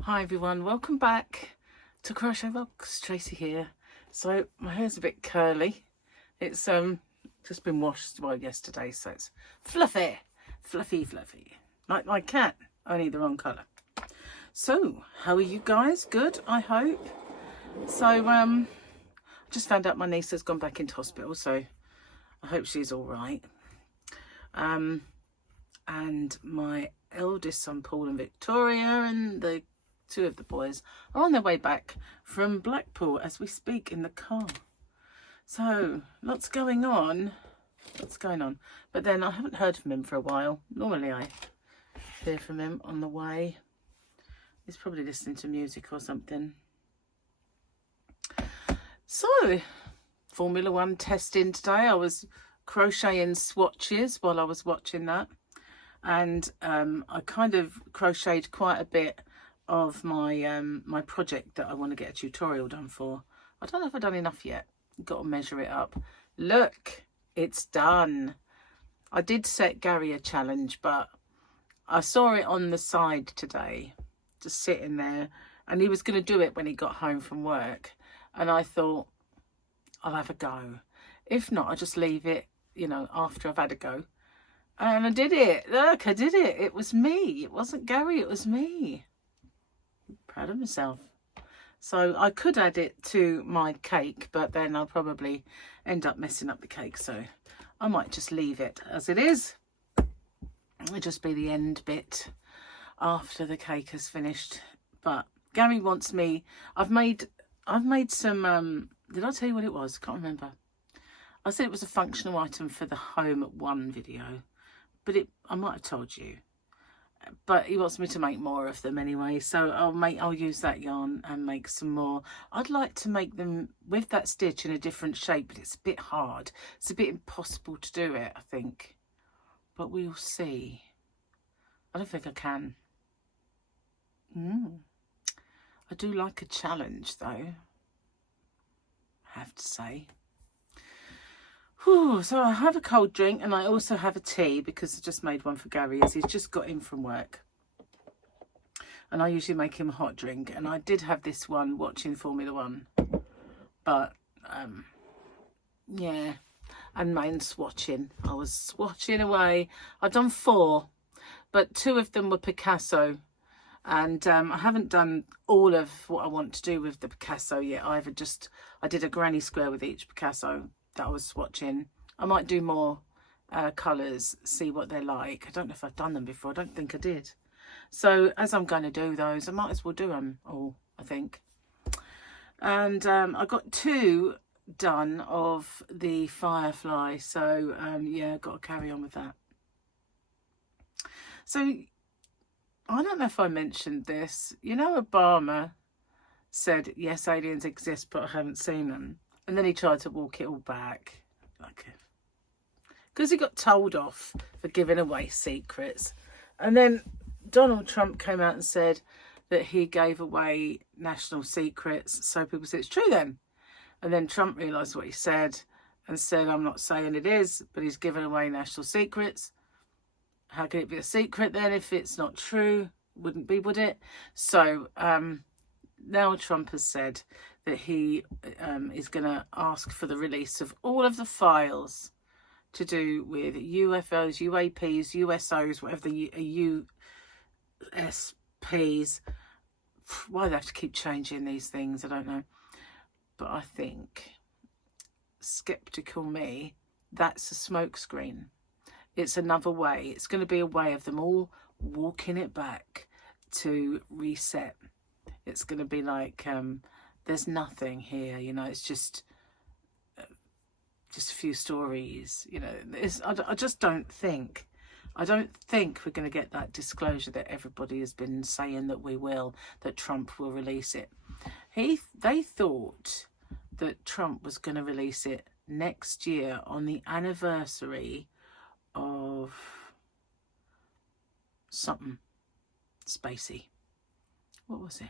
Hi everyone, welcome back to Crochet Rocks. Tracy here. So my hair's a bit curly. It's just been washed yesterday, so it's fluffy, fluffy, like my cat, only the wrong colour. So how are you guys? Good, I hope. So just found out my niece has gone back into hospital, so I hope she's all right. And my eldest son Paul and Victoria and the two of the boys are on their way back from Blackpool as we speak in the car. So lots going on. But then I haven't heard from him for a while. Normally I hear from him on the way. He's probably listening to music or something. So Formula One testing today. I was crocheting swatches while I was watching that. And I kind of crocheted quite a bit of my my project that I want to get a tutorial done for. I don't know if I've done enough yet. Got to measure it up. Look, it's done. I did set Gary a challenge, but I saw it on the side today, just sitting there, and he was going to do it when he got home from work. And I thought, I'll have a go. If not, I'll just leave it, you know, after I've had a go. And I did it. Look, I did it. It was me. It wasn't Gary. It was me. I'm proud of myself. So I could add it to my cake, but then I'll probably end up messing up the cake. So I might just leave it as it is. It'll just be the end bit after the cake has finished. But Gary wants me. I've made some. Did I tell you what it was? Can't remember. I said it was a functional item for the home at one video. But I might have told you. But he wants me to make more of them anyway. So I'll use that yarn and make some more. I'd like to make them with that stitch in a different shape, but it's a bit hard. It's a bit impossible to do it, I think. But we'll see. I don't think I can. I do like a challenge though, I have to say. Whew, so I have a cold drink and I also have a tea because I just made one for Gary as he's just got in from work. And I usually make him a hot drink, and I did have this one watching Formula One. But, yeah, and mine swatching. I was swatching away. I've done 4, but 2 of them were Picasso. And I haven't done all of what I want to do with the Picasso yet. I did a granny square with each Picasso that I was swatching. I might do more colours, see what they're like. I don't know if I've done them before. I don't think I did. So as I'm going to do those, I might as well do them all, I think. And I got 2 done of the Firefly. So yeah, got to carry on with that. So I don't know if I mentioned this. You know, Obama said, yes, aliens exist, but I haven't seen them. And then he tried to walk it all back. Because he got told off for giving away secrets. And then Donald Trump came out and said that he gave away national secrets. So people said, it's true then. And then Trump realised what he said and said, I'm not saying it is, but he's given away national secrets. How can it be a secret then if it's not true? Wouldn't be, would it? So now Trump has said that he is going to ask for the release of all of the files to do with UFOs, UAPs, USOs, whatever the USPs. Why they have to keep changing these things, I don't know. But I think, skeptical me, that's a smokescreen. It's another way. It's going to be a way of them all walking it back to reset. It's going to be like, there's nothing here, you know, it's just a few stories, you know. I just don't think we're going to get that disclosure that everybody has been saying that we will, that Trump will release it. They thought that Trump was going to release it next year on the anniversary of something spacey. What was it?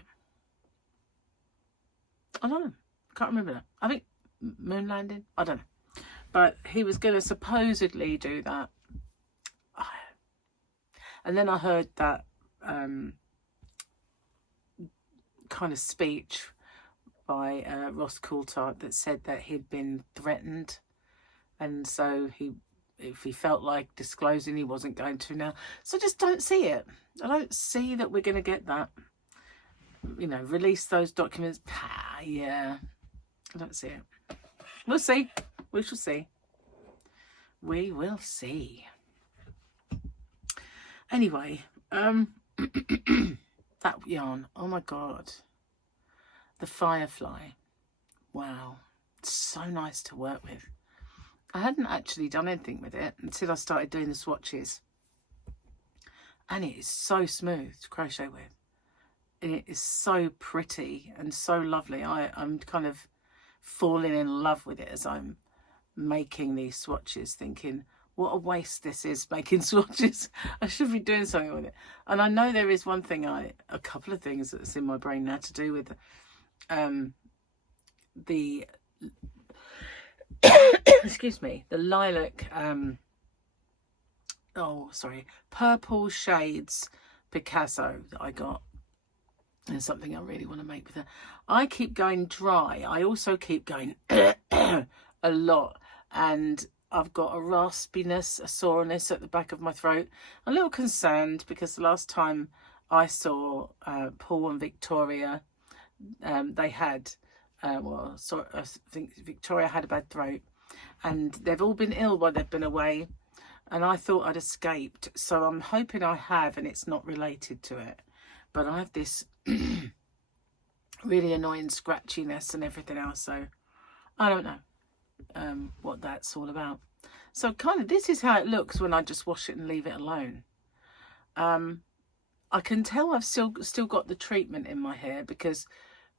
I don't know. Can't remember that. I think moon landing. I don't know. But he was going to supposedly do that. And then I heard that kind of speech by Ross Coulthard that said that he'd been threatened, and so if he felt like disclosing, he wasn't going to now. So I just don't see it. I don't see that we're going to get that. You know, release those documents. Yeah, I don't see it. We'll see. We shall see. We will see. Anyway, that yarn. Oh my God. The Firefly. Wow. It's so nice to work with. I hadn't actually done anything with it until I started doing the swatches. And it is so smooth to crochet with. And it is so pretty and so lovely. I'm kind of falling in love with it as I'm making these swatches, thinking, what a waste this is, making swatches. I should be doing something with it. And I know there is one thing, a couple of things that's in my brain now to do with the excuse me, the lilac purple shades Picasso that I got. And something I really want to make with it. I keep going dry. I also keep going a lot, and I've got a raspiness, a soreness at the back of my throat. I'm a little concerned because the last time I saw Paul and Victoria, they had I think Victoria had a bad throat, and they've all been ill while they've been away, and I thought I'd escaped. So I'm hoping I have, and it's not related to it. But I have this really annoying scratchiness and everything else. So I don't know what that's all about. So kind of this is how it looks when I just wash it and leave it alone. I can tell I've still got the treatment in my hair, because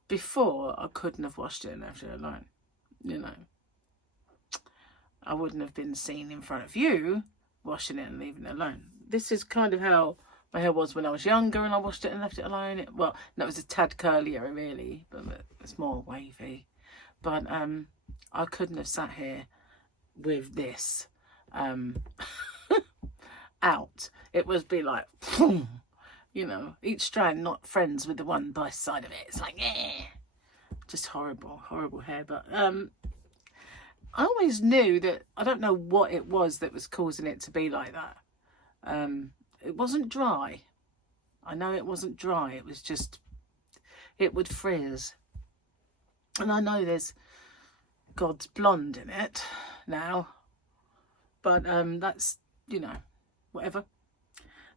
before I couldn't have washed it and left it alone. You know, I wouldn't have been seen in front of you washing it and leaving it alone. This is kind of how my hair was when I was younger and I washed it and left it alone. Well, that was a tad curlier really, but it's more wavy. But I couldn't have sat here with this out. It was be like, you know, each strand not friends with the one by side of it. It's like, just horrible hair. But I always knew that, I don't know what it was that was causing it to be like that. It wasn't dry. I know it wasn't dry. It was just, it would frizz. And I know there's God's blonde in it now. But that's, you know, whatever.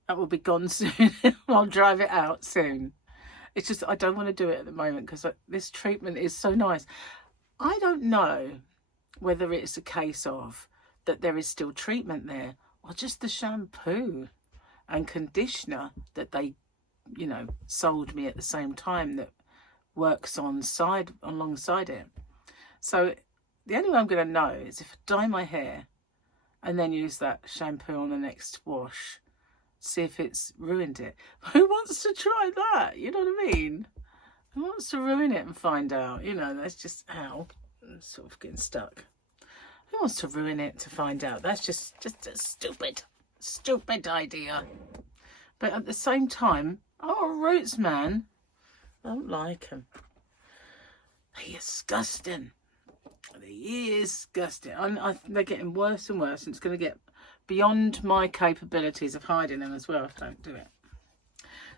That will be gone soon. I'll drive it out soon. It's just, I don't want to do it at the moment because this treatment is so nice. I don't know whether it's a case of that there is still treatment there, or just the shampoo and conditioner that they, you know, sold me at the same time that works alongside it. So the only way I'm going to know is if I dye my hair and then use that shampoo on the next wash, see if it's ruined it. Who wants to try that? You know what I mean? Who wants to ruin it and find out? You know, that's just, ow, I'm sort of getting stuck. Who wants to ruin it to find out? That's just a stupid idea. But at the same time, oh, Roots man, I don't like him. He is disgusting. He is disgusting. They're getting worse and worse, and it's going to get beyond my capabilities of hiding them as well if I don't do it.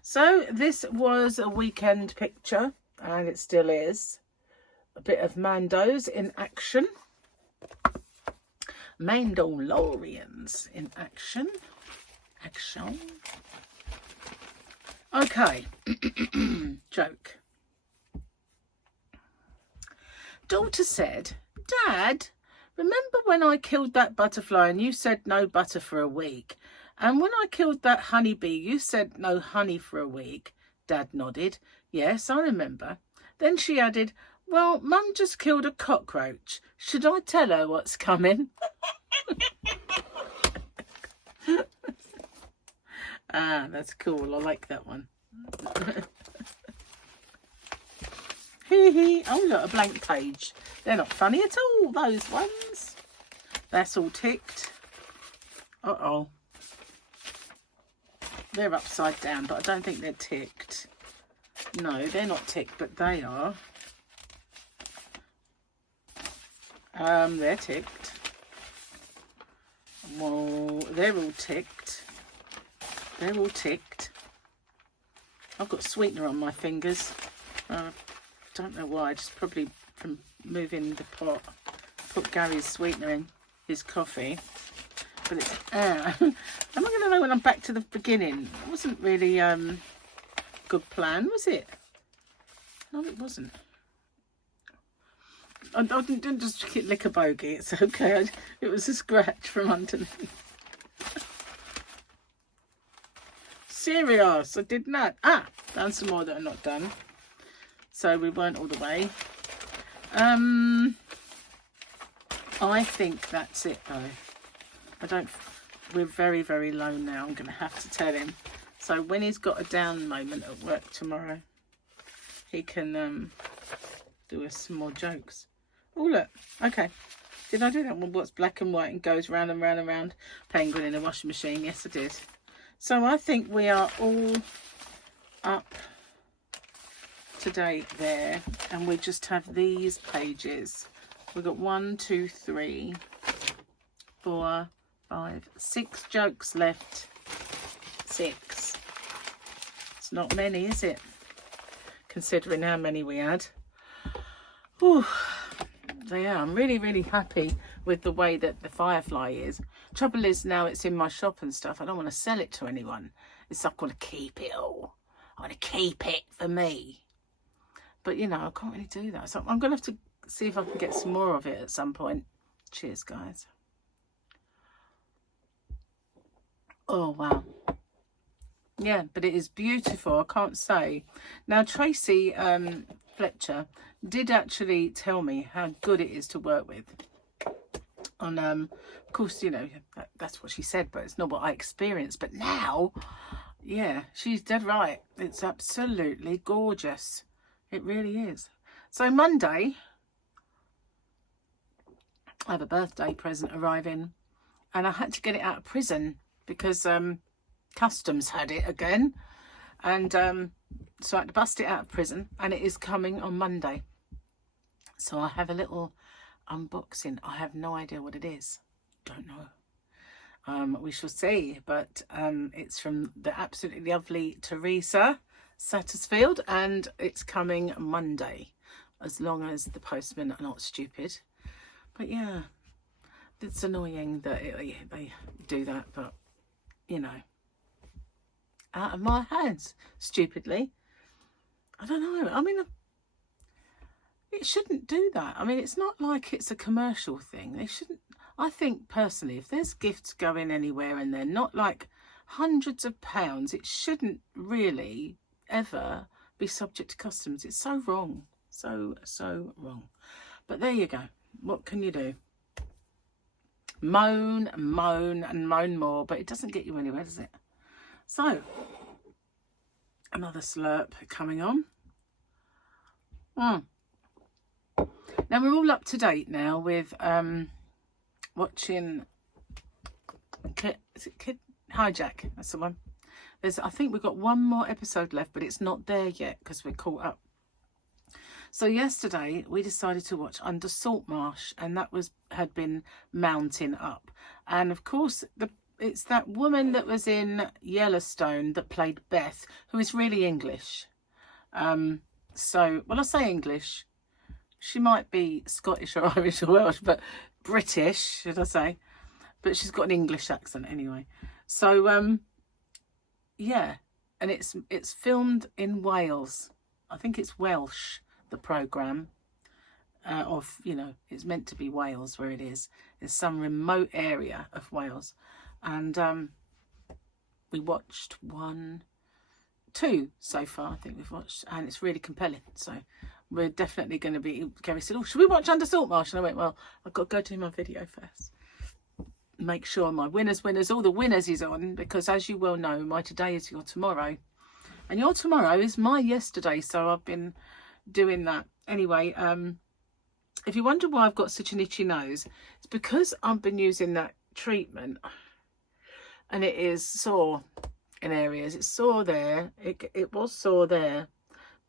So this was a weekend picture, and it still is. A bit of Mandos in action. Mandalorians in action. Okay. Joke. Daughter said, Dad, remember when I killed that butterfly and you said no butter for a week? And when I killed that honeybee, you said no honey for a week? Dad nodded. Yes, I remember. Then she added, well, Mum just killed a cockroach. Should I tell her what's coming? Ah, that's cool. I like that one. Hee hee. Oh, look, a blank page. They're not funny at all, those ones. That's all ticked. Uh-oh. They're upside down, but I don't think they're ticked. No, they're not ticked, but they are. They're ticked. Well, they're all ticked. They're all ticked. I've got sweetener on my fingers. Don't know why, just probably from moving the pot. Put Gary's sweetener in his coffee. But it's am I going to know when I'm back to the beginning? It wasn't really good plan, was it? No, it wasn't. I didn't just lick a bogey. It's okay. It was a scratch from underneath. Serious, I did not. Done some more that are not done. So we weren't all the way. I think that's it though. We're very, very low now. I'm going to have to tell him. So when he's got a down moment at work tomorrow, he can do us some more jokes. Oh, look. Okay. Did I do that one? What's black and white and goes round and round and round? Penguin in a washing machine. Yes, I did. So I think we are all up to date there. And we just have these pages. We've got 1, 2, 3, 4, 5, 6 jokes left. 6. It's not many, is it? Considering how many we had. Ooh. So yeah, I'm really, really happy with the way that the Firefly is. Trouble is now it's in my shop and stuff. I don't want to sell it to anyone. It's like I want to keep it all. I want to keep it for me. But you know, I can't really do that. So I'm going to have to see if I can get some more of it at some point. Cheers, guys. Oh, wow. Yeah, but it is beautiful. I can't say. Now, Tracy Fletcher did actually tell me how good it is to work with. And of course, you know, that's what she said, but it's not what I experienced. But now, yeah, she's dead right. It's absolutely gorgeous. It really is. So Monday, I have a birthday present arriving, and I had to get it out of prison because customs had it again, and so I had to bust it out of prison, and it is coming on Monday. So I have a little unboxing. I have no idea what it is. Don't know. We shall see, but it's from the absolutely lovely Teresa Sattersfield, and it's coming Monday, as long as the postmen are not stupid. But yeah, it's annoying that they do that, but you know, out of my hands, stupidly. I don't know. I mean, it shouldn't do that. I mean, it's not like it's a commercial thing. They shouldn't. I think personally, if there's gifts going anywhere and they're not like hundreds of pounds, it shouldn't really ever be subject to customs. It's so wrong. So wrong. But there you go. What can you do? Moan and moan and moan more, but it doesn't get you anywhere, does it? So, another slurp coming on. Now we're all up to date now with watching Hijack. That's the one. I think we've got one more episode left, but it's not there yet because we're caught up. So yesterday we decided to watch Under Salt Marsh, and that had been mounting up. And of course, it's that woman that was in Yellowstone that played Beth, who is really English. So, well, I say English. She might be Scottish or Irish or Welsh, but British, should I say. But she's got an English accent anyway. So, yeah. And it's filmed in Wales. I think it's Welsh, the programme. You know, it's meant to be Wales where it is. It's some remote area of Wales. And we watched 2 so far, I think we've watched, and it's really compelling. So we're definitely going to be. Gary said, "Oh, should we watch Under Salt Marsh?" And I went, "Well, I've got to go do my video first. Make sure my winners, all the winners is on, because as you well know, my today is your tomorrow, and your tomorrow is my yesterday." So I've been doing that anyway. If you wonder why I've got such an itchy nose, it's because I've been using that treatment, and it is sore in areas. It's sore there. It was sore there,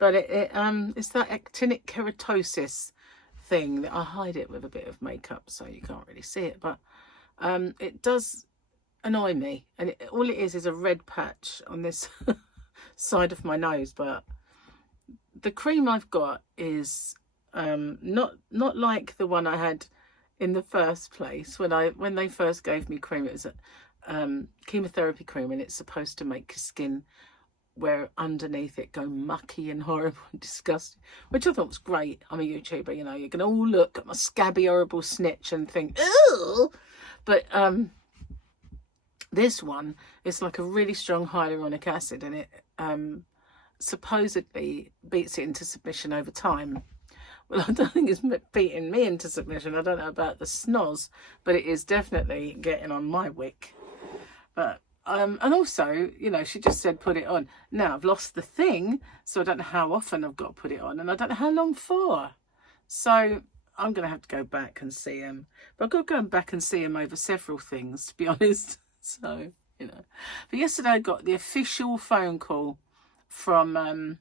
But it's that actinic keratosis thing that I hide it with a bit of makeup so you can't really see it, but it does annoy me, and all it is a red patch on this side of my nose. But the cream I've got is not like the one I had in the first place. When they first gave me cream, it was a chemotherapy cream, and it's supposed to make your skin where underneath it go mucky and horrible and disgusting, which I thought was great. I'm a YouTuber, you know, you're gonna all look at my scabby horrible snitch and think, ooh. But this one is like a really strong hyaluronic acid, and it supposedly beats it into submission over time. Well, I don't think it's beating me into submission. I don't know about the snoz, but it is definitely getting on my wick. But and also, you know, she just said put it on. Now I've lost the thing, so I don't know how often I've got to put it on, and I don't know how long for. So I'm going to have to go back and see him. But I've got to go back and see him over several things, to be honest. So, you know. But yesterday I got the official phone call from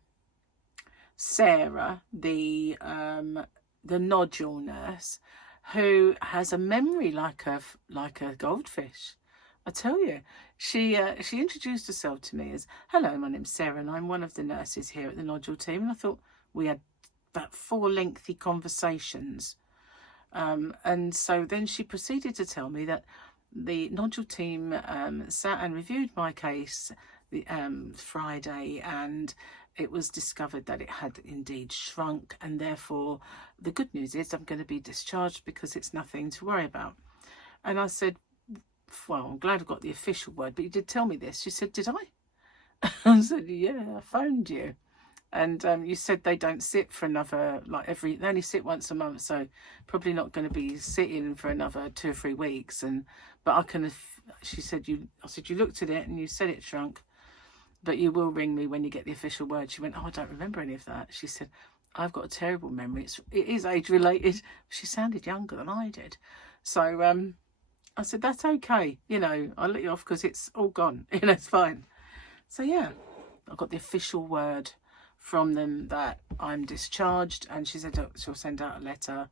Sarah, the nodule nurse, who has a memory like a goldfish. I tell you, she introduced herself to me as, hello, my name's Sarah and I'm one of the nurses here at the nodule team. And I thought we had about 4 lengthy conversations. And so then she proceeded to tell me that the nodule team sat and reviewed my case Friday, and it was discovered that it had indeed shrunk, and therefore the good news is I'm going to be discharged because it's nothing to worry about. And I said, well, I'm glad I got the official word, but you did tell me this. She said, did I? I said, yeah, I phoned you. And you said they don't sit for another, they only sit once a month, so probably not going to be sitting for another 2 or 3 weeks. But I can, she said, I said, you looked at it and you said it shrunk, but you will ring me when you get the official word. She went, oh, I don't remember any of that. She said, I've got a terrible memory. It is age related. She sounded younger than I did. So I said, that's okay. You know, I'll let you off because it's all gone. You know, it's fine. So yeah, I got the official word from them that I'm discharged, and she said she'll send out a letter.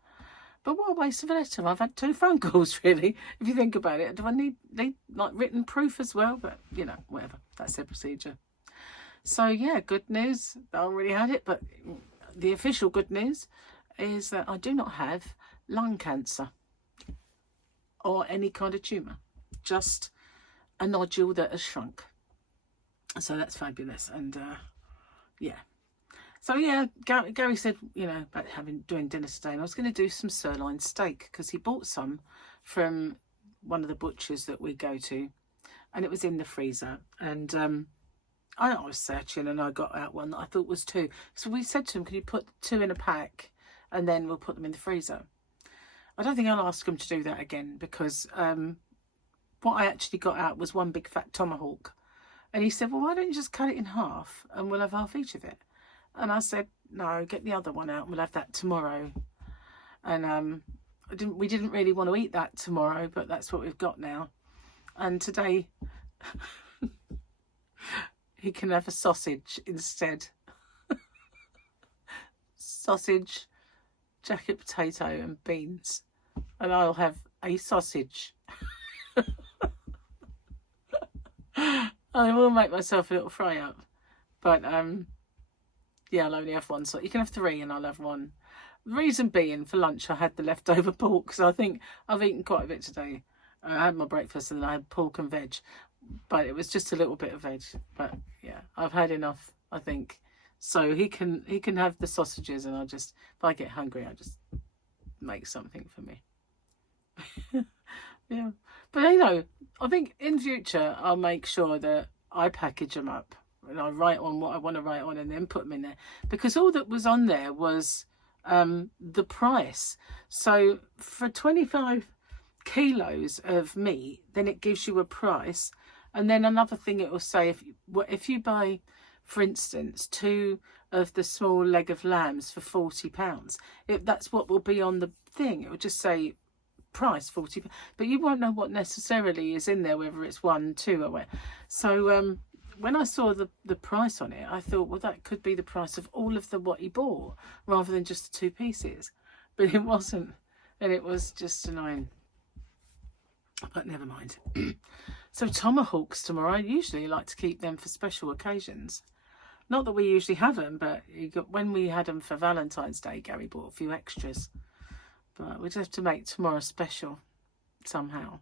But what a waste of a letter. I've had 2 phone calls, really, if you think about it. Do I need like written proof as well? But you know, whatever, that's their procedure. So yeah, good news, I already had it, but the official good news is that I do not have lung cancer or any kind of tumour, just a nodule that has shrunk. So that's fabulous. And yeah. So yeah, Gary said, you know, about doing dinner today, and I was going to do some sirloin steak because he bought some from one of the butchers that we go to, and it was in the freezer. And I was searching, and I got out one that I thought was 2. So we said to him, can you put 2 in a pack, and then we'll put them in the freezer. I don't think I'll ask him to do that again, because what I actually got out was one big fat tomahawk. And he said, well, why don't you just cut it in half and we'll have half each of it? And I said, no, get the other one out and we'll have that tomorrow. And we didn't really want to eat that tomorrow, but that's what we've got now. And today he can have a sausage instead. Sausage, jacket potato and beans. And I'll have a sausage. I will make myself a little fry up. But yeah, I'll only have one. So you can have 3 and I'll have 1. The reason being, for lunch I had the leftover pork, so I think I've eaten quite a bit today. I had my breakfast and then I had pork and veg, but it was just a little bit of veg. But yeah, I've had enough, I think. So he can have the sausages, and I'll just, if I get hungry, I'll just make something for me. Yeah, but you know, I think in future I'll make sure that I package them up and I write on what I want to write on and then put them in there, because all that was on there was the price. So for 25 kilos of meat, then it gives you a price, and then another thing it will say, if you buy, for instance, 2 of the small leg of lambs for £40, that's what will be on the thing. It will just say price £40, but you won't know what necessarily is in there, whether it's 1, 2 or where. So when I saw the price on it, I thought, well, that could be the price of all of what he bought rather than just the 2 pieces. But it wasn't, and it was just annoying. But never mind. So tomahawks tomorrow. I usually like to keep them for special occasions. Not that we usually have them, but when we had them for Valentine's Day, Gary bought a few extras. But we just have to make tomorrow special somehow.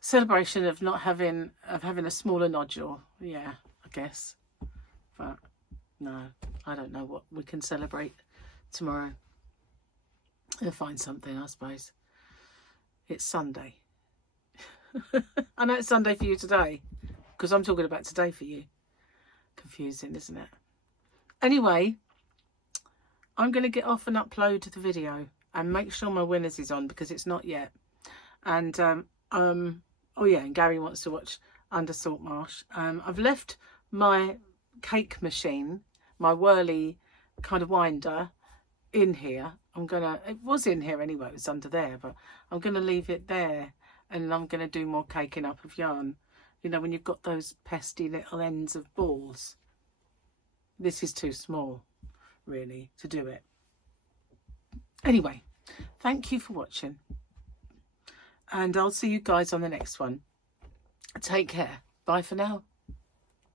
Celebration of having a smaller nodule. Yeah, I guess. But no, I don't know what we can celebrate tomorrow. We'll find something, I suppose. It's Sunday. I know it's Sunday for you today, because I'm talking about today for you. Confusing, isn't it? Anyway, I'm going to get off and upload the video and make sure my winners is on, because it's not yet. And oh yeah, and Gary wants to watch Under Saltmarsh. I've left my cake machine, my whirly kind of winder, in here. It was in here anyway, it was under there, but I'm gonna leave it there, and I'm gonna do more caking up of yarn. You know, when you've got those pesky little ends of balls. This is too small, really, to do it. Anyway, thank you for watching, and I'll see you guys on the next one. Take care. Bye for now.